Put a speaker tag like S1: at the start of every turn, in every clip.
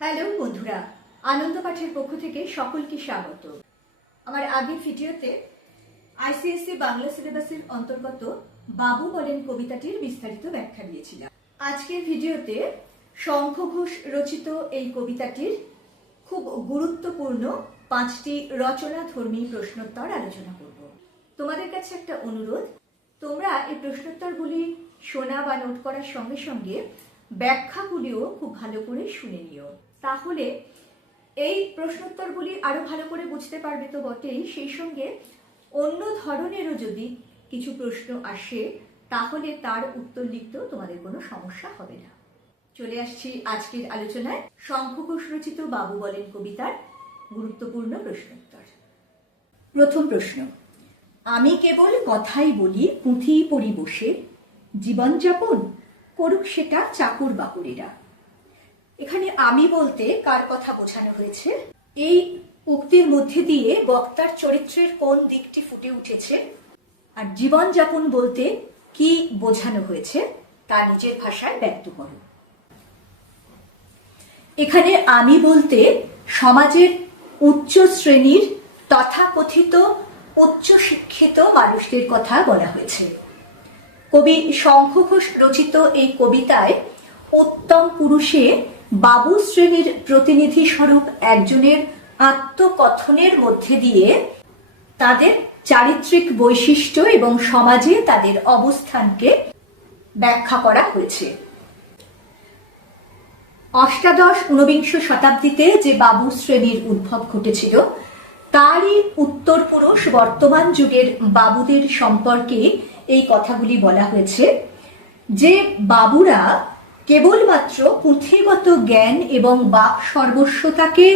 S1: Hello বন্ধুরা, আনন্দ পাঠের পক্ষ থেকে সকলকে স্বাগত। আমার আগের ভিডিওতে আইসিএসসি বাংলা সিলেবাসের অন্তর্গত বাবু বলেন কবিতাটির বিস্তারিত ব্যাখ্যা দিয়েছিলাম। আজকের ভিডিওতে শঙ্খ ঘোষ রচিত এই কবিতাটির খুব গুরুত্বপূর্ণ পাঁচটি রচনা ধর্মী প্রশ্নোত্তর আলোচনা করব। তোমাদের কাছে একটা অনুরোধ, তোমরা এই প্রশ্নোত্তরগুলি শোনা বা নোট করার সঙ্গে সঙ্গে ব্যাখ্যাগুলিও খুব ভালো করে শুনে নিও। তাহলে এই প্রশ্নোত্তরগুলি আরও ভালো করে বুঝতে পারবে তো বটেই। সেই সঙ্গে অন্য ধরনেরও যদি কিছু প্রশ্ন আসে, তাহলে তার উত্তর লিখতেও তোমাদের কোনো সমস্যা হবে না। চলে আসছি আজকের আলোচনায়। শঙ্খঘোষ রচিত বাবু বলেন কবিতার গুরুত্বপূর্ণ প্রশ্নোত্তর। প্রথম প্রশ্ন, আমি কেবল কথাই বলি পুঁথি পড়ি বসে জীবনযাপন করুক সেটা চাকর বাকরেরা। এখানে আমি বলতে কার কথা বোঝানো হয়েছে? এই উক্তির মধ্যে দিয়ে বক্তার চরিত্রের কোন দিকটি ফুটে উঠেছে? আর জীবনযাপন বলতে কি বোঝানো হয়েছে, তা নিজের ভাষায় ব্যক্ত করো। এখানে আমি বলতে সমাজের উচ্চ শ্রেণির তথাকথিত, উচ্চ শিক্ষিত মানুষদের কথা বলা হয়েছে। কবি শঙ্খ ঘোষ রচিত এই কবিতায় উত্তম পুরুষে বাবু শ্রেণির প্রতিনিধি স্বরূপ একজনের আত্মকথনের মধ্যে দিয়ে তাদের চারিত্রিক বৈশিষ্ট্য এবং সমাজে তাদের অবস্থানকে ব্যাখ্যা করা হয়েছে। অষ্টাদশ ঊনবিংশ শতাব্দীতে যে বাবু শ্রেণির উদ্ভব ঘটেছিল, তারই উত্তর পুরুষ বর্তমান যুগের বাবুদের সম্পর্কে এই কথাগুলি বলা হয়েছে যে বাবুরা কেবলমাত্র পুঁথিগত জ্ঞান এবং বাক সর্বস্বতাকে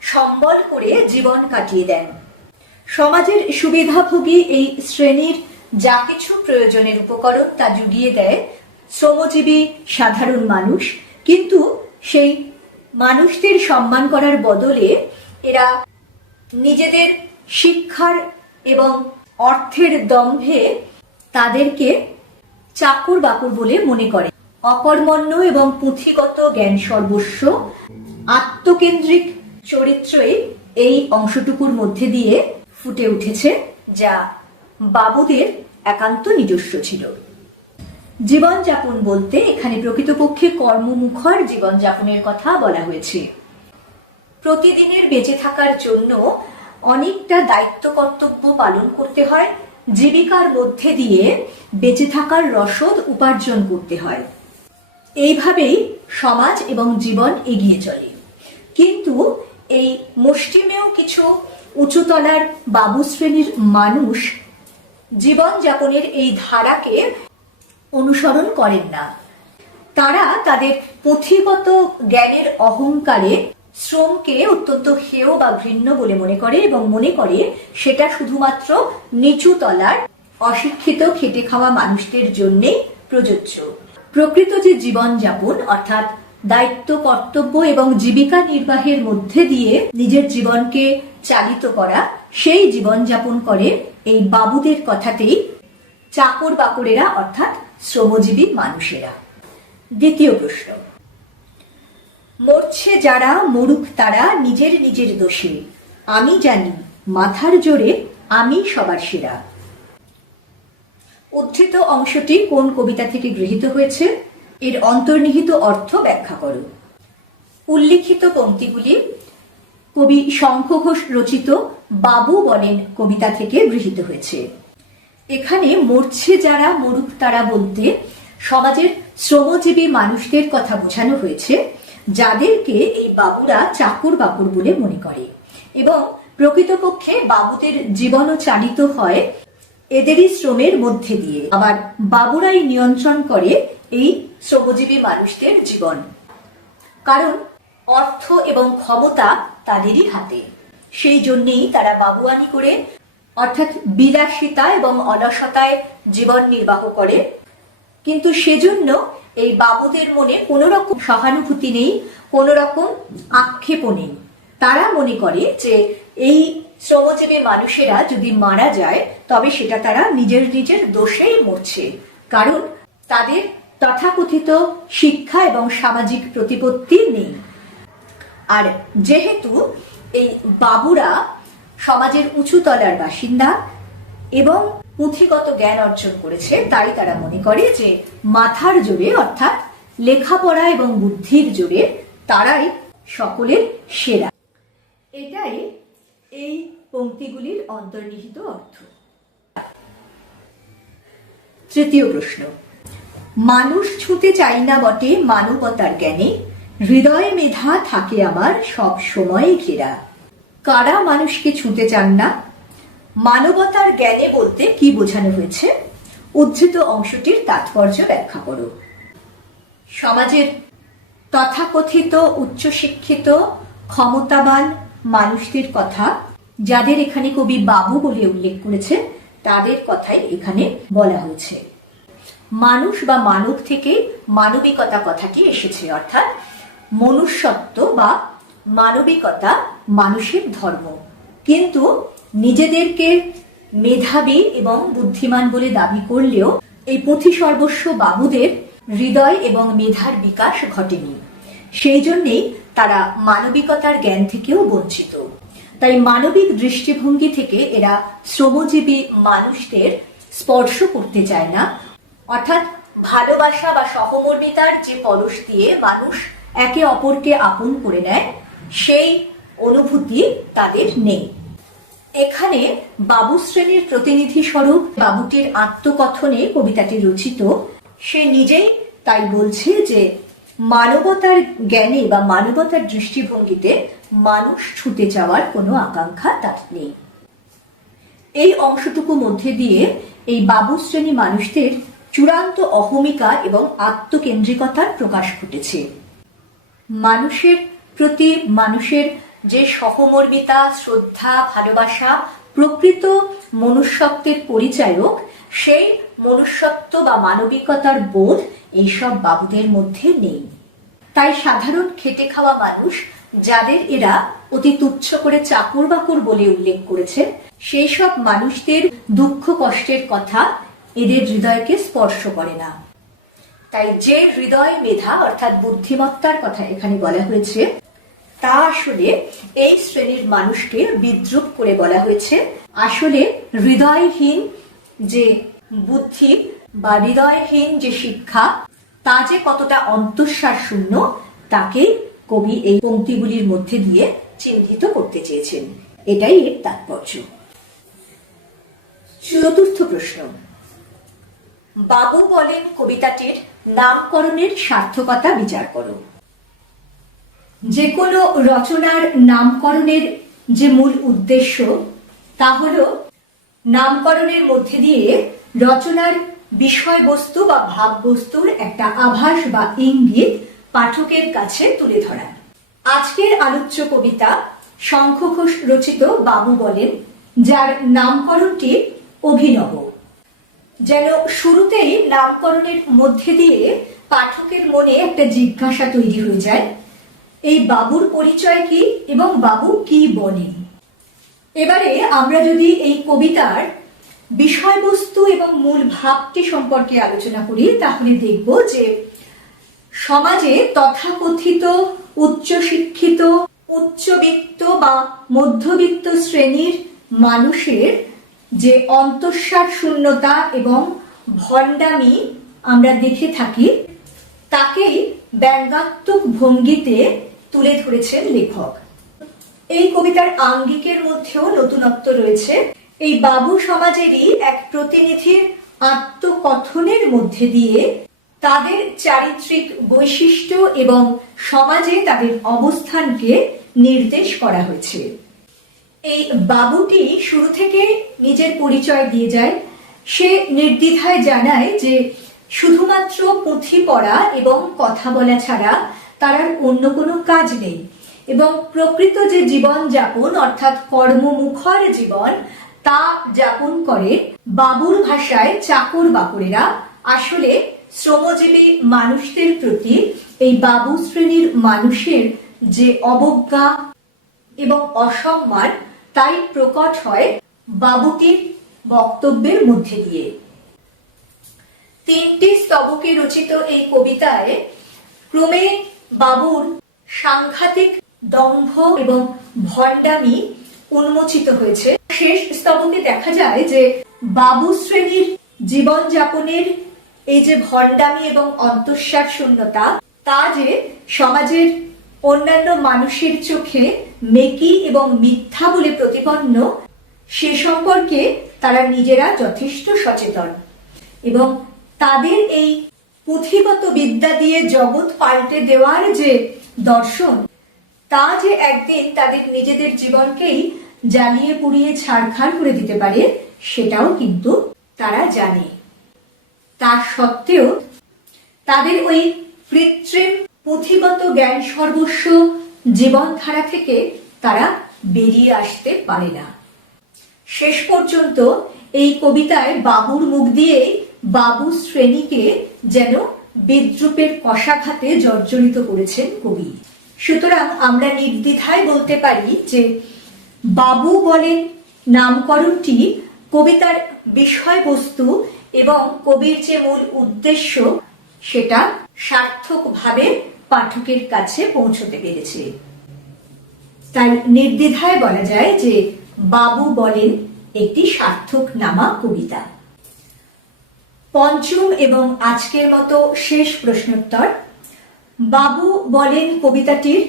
S1: সম্বল করে জীবন কাটিয়ে দেন। সমাজের সুবিধাভোগী এই শ্রেণির যা কিছু প্রয়োজনের উপকরণ তা জুগিয়ে দেয় শ্রমজীবী সাধারণ মানুষ। কিন্তু সেই মানুষদের সম্মান করার বদলে এরা নিজেদের শিক্ষার এবং অর্থের দম্ভে তাদেরকে চাকর বাকর বলে মনে করে। অকর্মণ্য এবং পুঁথিগত জ্ঞান সর্বস্ব, আত্মকেন্দ্রিক চরিত্রই এই অংশটুকুর মধ্যে দিয়ে ফুটে উঠেছে, যা বাবুদের একান্ত নিজস্ব ছিল। জীবনযাপন বলতে এখানে প্রকৃতপক্ষে কর্মমুখর জীবনযাপনের কথা বলা হয়েছে। প্রতিদিনের বেঁচে থাকার জন্য অনেকটা দায়িত্ব কর্তব্য পালন করতে হয় জীবিকার মধ্যে দিয়ে বেঁচে থাকার রসদ উপার্জন করতে হয়। এইভাবেই সমাজ এবং জীবন এগিয়ে চলে। কিন্তু এই মুষ্টিমেয় কিছু উঁচুতলার বাবু শ্রেণির মানুষ জীবনযাপনের এই ধারাকে অনুসরণ করেন না। তারা তাদের পুঁথিগত জ্ঞানের অহংকারে শ্রমকে অত্যন্ত হেয় বা ঘৃণ্য বলে মনে করে এবং মনে করে সেটা শুধুমাত্র নিচু তলার অশিক্ষিত খেটে খাওয়া মানুষদের জন্যেই প্রযোজ্য। প্রকৃত যে জীবনযাপন, অর্থাৎ দায়িত্ব, কর্তব্য এবং জীবিকা নির্বাহের মধ্যে দিয়ে নিজের জীবনকে চালিত করা, সেই জীবনযাপন করে এই বাবুদের কথাতেই চাকর বাকরেরা অর্থাৎ শ্রমজীবী মানুষেরা। দ্বিতীয় প্রশ্ন। মরছে যারা, মরুক তারা, নিজের নিজের দোষে। আমি জানি, মাথার জোরে আমি সবার সেরা। উদ্ধৃত অংশটি কোন কবিতা থেকে গৃহীত হয়েছে? এর অন্তর্নিহিত অর্থ ব্যাখ্যা করো। উল্লিখিত পংক্তিগুলি কবি শঙ্খ ঘোষ রচিত বাবু বলেন কবিতা থেকে গৃহীত হয়েছে। এখানে মরছে যারা, মরুক তারা বলতে সমাজের শ্রমজীবী মানুষদের কথা বোঝানো হয়েছে। যাদেরকে এই বাবুরা চাকর বাকর বলে মনে করে। এবং প্রকৃতপক্ষে বাবুদের জীবনও চালিত হয় এদেরই শ্রমের মধ্যে দিয়ে। আবার বাবুরাই নিয়ন্ত্রণ করে এই শ্রমজীবী মানুষদের জীবন। কারণ অর্থ এবং ক্ষমতা তাদেরই হাতে। সেই জন্যেই তারা বাবুয়ানি করে, অর্থাৎ বিলাসিতা এবং অলসতায় জীবন নির্বাহ করে। কিন্তু সেজন্য এই বাবুদের মনে কোনো রকম সহানুভূতি নেই, কোনো রকম আক্ষেপও নেই। তারা মনে করে যে এই শ্রমজীবী মানুষেরা যদি মারা যায়, তবে সেটা তারা নিজের নিজের দোষেই মরছে। কারণ তাদের তথাকথিত শিক্ষা এবং সামাজিক প্রতিপত্তি নেই। আর যেহেতু এই বাবুরা সমাজের উঁচু তলার বাসিন্দা এবং পুঁথিগত জ্ঞান অর্জন করেছে, তাই তারা মনে করে যে মাথার জোরে অর্থাৎ লেখাপড়া এবং বুদ্ধির জোরে তারাই সকলের সেরা। এটাই এই পংক্তিগুলির অন্তর্নিহিত অর্থ। তৃতীয় প্রশ্ন। মানুষ ছুঁতে চাই না বটে মানবতার জ্ঞানে, হৃদয়ে মেধা থাকে আমার সব সময় ঘেরা। কারা মানুষকে ছুঁতে চান না? মানবতার জ্ঞানে বলতে কি বোঝানো হয়েছে? উদ্ধৃত অংশটির তাৎপর্য ব্যাখ্যা করো। সমাজের তথাকথিত, উচ্চশিক্ষিত, ক্ষমতাবান মানুষদের কথা, যাদের এখানে কবি বাবু বলে উল্লেখ করেছে তাদের কথাই এখানে বলা হয়েছে। মানুষ বা মানব থেকে মানবিকতা কথাটি এসেছে, অর্থাৎ মনুষ্যত্ব বা মানবিকতা মানুষের ধর্ম। কিন্তু নিজেদেরকে মেধাবী এবং বুদ্ধিমান বলে দাবি করলেও এই পুঁথি সর্বস্ব বাবুদের হৃদয় এবং মেধার বিকাশ ঘটেনি। সেই জন্যেই তারা মানবিকতার জ্ঞান থেকেও বঞ্চিত। তাই মানবিক দৃষ্টিভঙ্গি থেকে এরা শ্রমজীবী মানুষদের স্পর্শ করতে চায় না। অর্থাৎ ভালোবাসা বা সহমর্মিতার যে পরশ দিয়ে মানুষ একে অপরকে আপন করে নেয়, সেই অনুভূতি তাদের নেই। এখানে বাবু শ্রেণির প্রতিনিধি স্বরূপ বাবুটির আত্মকথনে কবিতাটি রচিত। সে নিজেই তাই বলছে যে, মানবতার জ্ঞানে বা মানবতার দৃষ্টিভঙ্গিতে মানুষ ছুটে যাওয়ার কোনো আকাঙ্ক্ষা তার নেই। এই অংশটুকু মধ্যে দিয়ে এই বাবু শ্রেণি মানুষদের চূড়ান্ত অহমিকা এবং আত্মকেন্দ্রিকতার প্রকাশ ঘটেছে। মানুষের প্রতি মানুষের যে সহমর্মিতা, শ্রদ্ধা, ভালোবাসা প্রকৃত মনুষ্যত্বের পরিচায়ক, সেই মনুষ্যত্ব বা মানবিকতার বোধ এইসব বাবুদের মধ্যে নেই। তাই সাধারণ খেটে খাওয়া মানুষ, যাদের এরা অতি তুচ্ছ করে চাকর বাকর বলে উল্লেখ করেছে, সেই সব মানুষদের দুঃখ কষ্টের কথা এদের হৃদয়কে স্পর্শ করে না। তাই যে হৃদয় মেধা অর্থাৎ বুদ্ধিমত্তার কথা এখানে বলা হয়েছে তা আসলে এই শ্রেণির মানুষকে বিদ্রুপ করে বলা হয়েছে। আসলে হৃদয়হীন যে বুদ্ধি বা হৃদয়হীন যে শিক্ষা, তা যে কতটা অন্তঃসার শূন্য, তাকে কবি এই পংক্তিগুলির মধ্যে দিয়ে চিহ্নিত করতে চেয়েছেন। এটাই এর তাৎপর্য। চতুর্থ প্রশ্ন। বাবু বলেন কবিতাটির নামকরণের সার্থকতা বিচার করো। যে কোনো রচনার নামকরণের যে মূল উদ্দেশ্য, তা হল নামকরণের মধ্যে দিয়ে রচনার বিষয়বস্তু বা ভাববস্তুর একটা আভাস বা ইঙ্গিত পাঠকের কাছে তুলে ধরা। আজকের আলোচ্য কবিতা শঙ্খ ঘোষ রচিত বাবু বলেন, যার নামকরণটি অভিনব। যেন শুরুতেই নামকরণের মধ্যে দিয়ে পাঠকের মনে একটা জিজ্ঞাসা তৈরি হয়ে যায় এই বাবুর পরিচয় কি এবং বাবু কি বলেন এবারে আমরা যদি এই কবিতার বিষয়বস্তু এবং মূল ভাবটি সম্পর্কে আলোচনা করি, তাহলে দেখব যে সমাজে তথাকথিত, উচ্চশিক্ষিত, উচ্চবিত্ত বা মধ্যবিত্ত শ্রেণির মানুষের যে অন্তঃসার শূন্যতা এবং ভণ্ডামি আমরা দেখে থাকি, তাকেই ব্যঙ্গাত্মক ভঙ্গিতে তুলে ধরেছেন লেখক। এই কবিতার আঙ্গিকের মধ্যেও নতুনত্ব রয়েছে। এই বাবু সমাজেরই এক প্রতিনিধির আত্মকথনের মধ্যে দিয়ে তাদের চারিত্রিক বৈশিষ্ট্য এবং সমাজে তাদের অবস্থানকে নির্দেশ করা হয়েছে। এই বাবুটি শুরু থেকে নিজের পরিচয় দিয়ে যায়। সে নির্দ্বিধায় জানায় যে শুধুমাত্র পুঁথি পড়া এবং কথা বলা ছাড়া তার আর অন্য কোনো কাজ নেই। এবং প্রকৃত যে জীবন যাপন অর্থাৎ কর্মমুখর জীবন, তা যাপন করে বাবুর ভাষায় চাকর বাকরেরা। আসলে শ্রমজীবী মানুষদের প্রতি এই বাবু শ্রেণির মানুষের যে অবজ্ঞা এবং অসম্মান, তাই প্রকট হয় বাবুটির বক্তব্যের মধ্যে দিয়ে। তিনটি স্তবকে রচিত এই কবিতায় ক্রমে বাবুর সাংঘাতিক দম্ভ এবং ভণ্ডামি উন্মোচিত হয়েছে। শেষ স্তবকে দেখা যায় যে বাবু শ্রেণির জীবনযাপনের এই যে ভণ্ডামি এবং অন্তঃসার শূন্যতা, তা যে সমাজের অন্যান্য মানুষের চোখে মেকি এবং মিথ্যা বলে প্রতিপন্ন, সে সম্পর্কে তারা নিজেরা যথেষ্ট সচেতন এবং তাদের এই পুঁথিগত বিদ্যা দিয়ে জগৎ পাল্টে দেওয়ার যে দর্শন, তা যে একদিন তাদের নিজেদের জীবনকেই জ্বালিয়ে পুড়িয়ে ছাড়খাড় করে দিতে পারে, সেটাও কিন্তু তারা জানে। তা সত্ত্বেও তাদের ওই কৃত্রিম পুঁথিগত জ্ঞান সর্বস্ব জীবনধারা থেকে তারা বেরিয়ে আসতে পারে না। শেষ পর্যন্ত এই কবিতায় বাবুর মুখ দিয়ে বাবু শ্রেণীকে যেন বিদ্রুপের কষাঘাতে জর্জরিত করেছেন কবি। সুতরাং আমরা নির্দ্বিধায় বলতে পারি যে বাবু বলেন নামকরণটি কবিতার বিষয়বস্তু এবং কবির যে মূল উদ্দেশ্য সেটা সার্থকভাবে পাঠকের কাছে পৌঁছতে পেরেছে। তাই নির্দ্বিধায় বলা যায় যে বাবু বলেন একটি সার্থক নামা কবিতা। পঞ্চম এবং আজকের মতো শেষ প্রশ্নোত্তর। বাবু বলেন কবিতাটির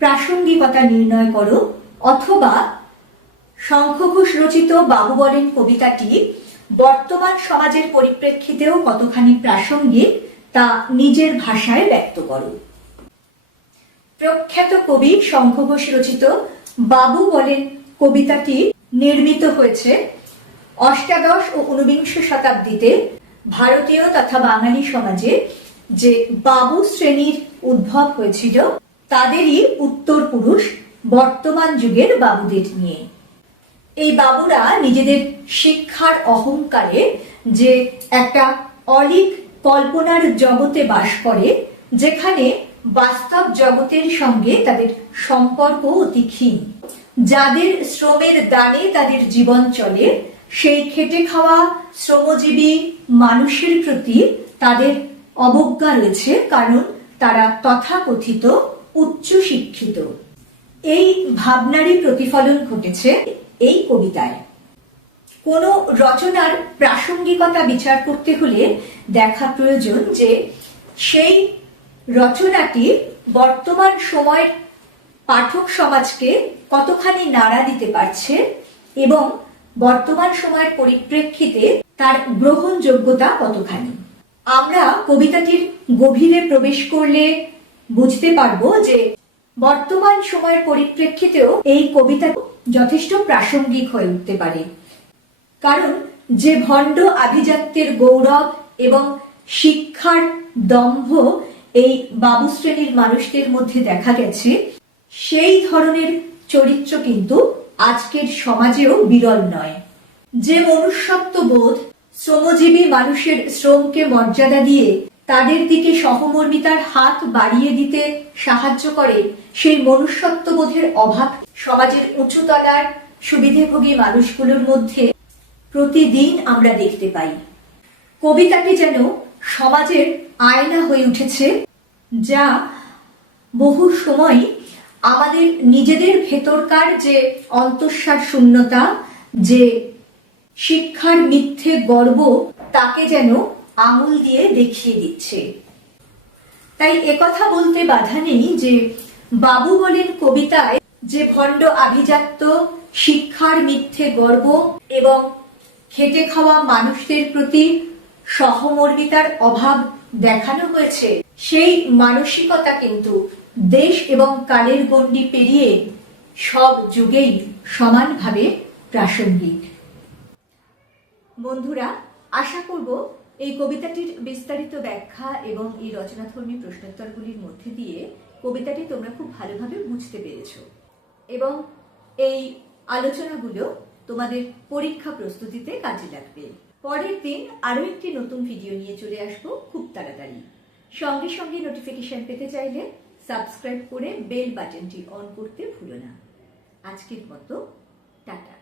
S1: প্রাসঙ্গিকতা নির্ণয় করো, অথবা শঙ্খ ঘোষ রচিত বাবু বলেন কবিতাটি বর্তমান সমাজের পরিপ্রেক্ষিতেও কতখানি প্রাসঙ্গিক তা নিজের ভাষায় ব্যক্ত করো। প্রখ্যাত কবি শঙ্খ ঘোষ রচিত বাবু বলেন কবিতাটি নির্মিত হয়েছে অষ্টাদশ ও ঊনবিংশ শতাব্দীতে ভারতীয় তথা বাঙালি সমাজে যে বাবু শ্রেণির উদ্ভব হয়েছিল, তাদেরই উত্তর পুরুষ বর্তমান যুগের বাবুদের নিয়ে। এই বাবুরা নিজেদের শিক্ষার অহংকারে যে একটা অলিক কল্পনার জগতে বাস করে, যেখানে বাস্তব জগতের সঙ্গে তাদের সম্পর্ক অতি ক্ষীণ। যাদের শ্রমের দানে তাদের জীবন চলে, সেই খেটে খাওয়া শ্রমজীবী মানুষের প্রতি তাদের অবজ্ঞা রয়েছে, কারণ তারা তথাকথিত, উচ্চ শিক্ষিত। এই ভাবনারই প্রতিফলন ঘটেছে এই কবিতায়। কোন রচনার প্রাসঙ্গিকতা বিচার করতে হলে দেখা প্রয়োজন যে সেই রচনাটি বর্তমান সময়ের পাঠক সমাজকে কতখানি নাড়া দিতে পারছে এবং বর্তমান সময়ের পরিপ্রেক্ষিতে তার গ্রহণযোগ্যতা কতখানি? আমরা কবিতাটির গভীরে প্রবেশ করলে বুঝতে পারব যে বর্তমান সময়ের পরিপ্রেক্ষিতেও এই কবিতা যথেষ্ট প্রাসঙ্গিক হয়ে উঠতে পারে। কারণ যে ভণ্ড আভিজাত্যের গৌরব এবং শিক্ষার দম্ভ এই বাবু শ্রেণির মানুষদের মধ্যে দেখা গেছে, সেই ধরনের চরিত্র কিন্তু আজকের সমাজেও বিরল নয়। যে মনুষ্যত্ব বোধ শ্রমজীবী মানুষের শ্রমকে মর্যাদা দিয়ে তাদের দিকে সহমর্মিতার হাত বাড়িয়ে দিতে সাহায্য করে, সেই মনুষ্যত্ববোধের অভাব সমাজের উঁচুতলার সুবিধেভোগী মানুষগুলোর মধ্যে প্রতিদিন আমরা দেখতে পাই। কবিতাটি যেন সমাজের আয়না হয়ে উঠেছে, যা বহু সময় আমাদের নিজেদের ভেতরকার যে অন্তঃসার শূন্যতা, যে শিক্ষার মিথ্যে গর্ব তাকে যেন আঙুল দিয়ে দেখিয়ে দিচ্ছে। তাই একথা বলতে বাধা নেই যে বাবু বলেন কবিতায় যে ভণ্ড আভিজাত্য, শিক্ষার মিথ্যে গর্ব এবং খেটে খাওয়া মানুষদের প্রতি সহমর্মিতার অভাব দেখানো হয়েছে, সেই মানসিকতা কিন্তু দেশ এবং কালের গণ্ডি পেরিয়ে সব যুগেই সমানভাবে প্রাসঙ্গিক। বন্ধুরা, আশা করব এই কবিতাটির বিস্তারিত ব্যাখ্যা এবং এই রচনাধর্মী প্রশ্নোত্তরগুলির মধ্যে দিয়ে কবিতাটি তোমরা খুব ভালোভাবে বুঝতে পেরেছ। এবং এই আলোচনাগুলো তোমাদের পরীক্ষা প্রস্তুতিতে কাজে লাগবে। পরের দিন আরও একটি নতুন ভিডিও নিয়ে চলে আসব খুব তাড়াতাড়ি। সঙ্গে সঙ্গে নোটিফিকেশন পেতে চাইলে সাবস্ক্রাইব করে বেল বাটনটি অন করতে ভুলো না। আজকের মতো, টাটা।